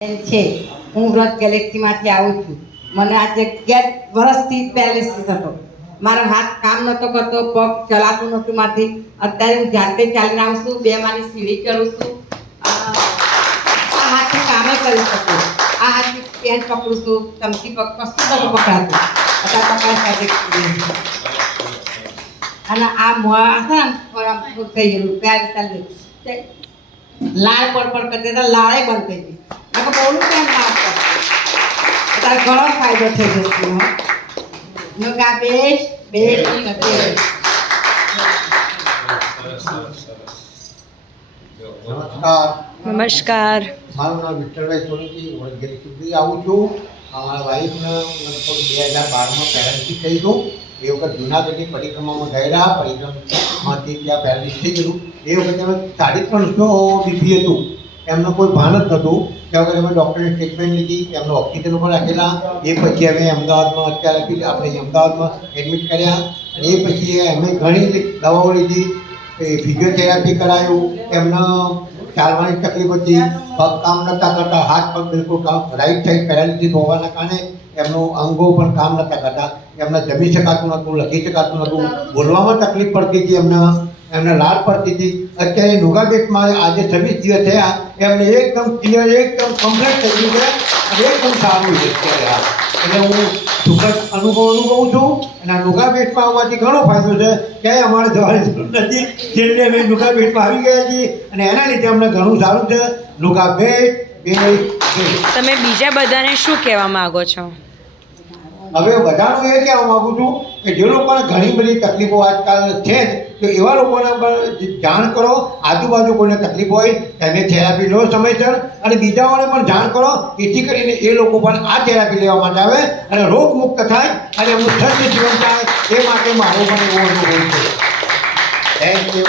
છે હું વ્રત ગેલેક્સીમાંથી આવું છું. મને આજે 11 વર્ષથી પેરાલિસિસ હતો. મારો હાથ કામ નહોતો કરતો, પગ ચલાતું નહોતું મારથી. અત્યારે હું જાતે ચાલીને આવું છું, 2 માળની સીડી ચડું છું. આ હાથથી કામે કરી શકું. આ હાથથી પેન પકડું છું, ચમચી કશું બધું પકડાતું. અત્યારે પકડાય અને આ મોં છે ને થઈ ગયેલું પેરાલિસિસ. લાળ પડપડ કરતી હતા, લાળે બંધ થઈ ગઈ. મેં બોલું કેમ ના અત્યારે ઘણો ફાયદો થઈ જશે. યોગા બેસ બેસ નમસ્કાર. મારું નામ વિઠ્ઠલભાઈ સોલંકી ગેલેક્સી આવું છું. મારા વાઈફને લગભગ 2012માં પેરાલિસિસ થઈ ગયું. એ વખત જૂનાગઢની પરિક્રમામાં ગયેલા, પરિક્રમામાંથી ત્યાં પેરાલિસિસ થઈ ગયું. એ વખતે અમે 350 બીપી હતું, એમનો કોઈ ભાન જ નહોતું. ત્યાં વખતે અમે ડૉક્ટરની ટ્રીટમેન્ટ લીધી, એમનો ઓક્સિજન ઉપર રાખેલા. એ પછી અમે અમદાવાદમાં અત્યારે આપણે અમદાવાદમાં એડમિટ કર્યા. અને એ પછી અમે ઘણી દવાઓ લીધી, ફિઝિયોથેરાપી કરાયું. એમનો ચાલવાની તકલીફ હતી, પગ કામ નહોતા કરતા, હાથ પગ બિલકુલ કામ, રાઈટ સાઈડ પેરાલિસિસ હોવાના કારણે એમનું અંગો પણ કામ નહોતા કરતા. એમને જમી શકાતું નહોતું, લખી શકાતું નહોતું, બોલવામાં તકલીફ પડતી હતી, એમને લાળ પડતી હતી. અત્યારે યોગાબેટમાં આજે 26 દિવસ થયા, એમને એકદમ ક્લિયર, એકદમ કમ્પ્લીટ થઈ ગયું છે અને એકદમ સારું છે અત્યારે. એટલે હું સુખદ અનુભવું છું. અને આ યોગાબેટમાં આવવાથી ઘણો ફાયદો છે. ક્યાંય અમારે જવાની જરૂર નથી, જેમને અમે યોગાબેટમાં આવી ગયા છીએ અને એના લીધે અમને ઘણું સારું છે. યોગાબેટ તમે બીજા બધાને શું કહેવા માંગો છો? હવે બધાનું એ કહેવા માગું છું કે જે લોકોને ઘણી બધી તકલીફો આજકાલ છે જ, તો એવા લોકોને પણ જાણ કરો. આજુબાજુ કોઈને તકલીફ હોય તેને થેરાપી લો સમયસર, અને બીજાઓને પણ જાણ કરો, જેથી કરીને એ લોકો પણ આ થેરાપી લેવા માટે આવે અને રોગમુક્ત થાય અને એમનું સ્વસ્થ જીવન થાય. એ માટે મારો પણ એવો અનુભવ છે. Thank you.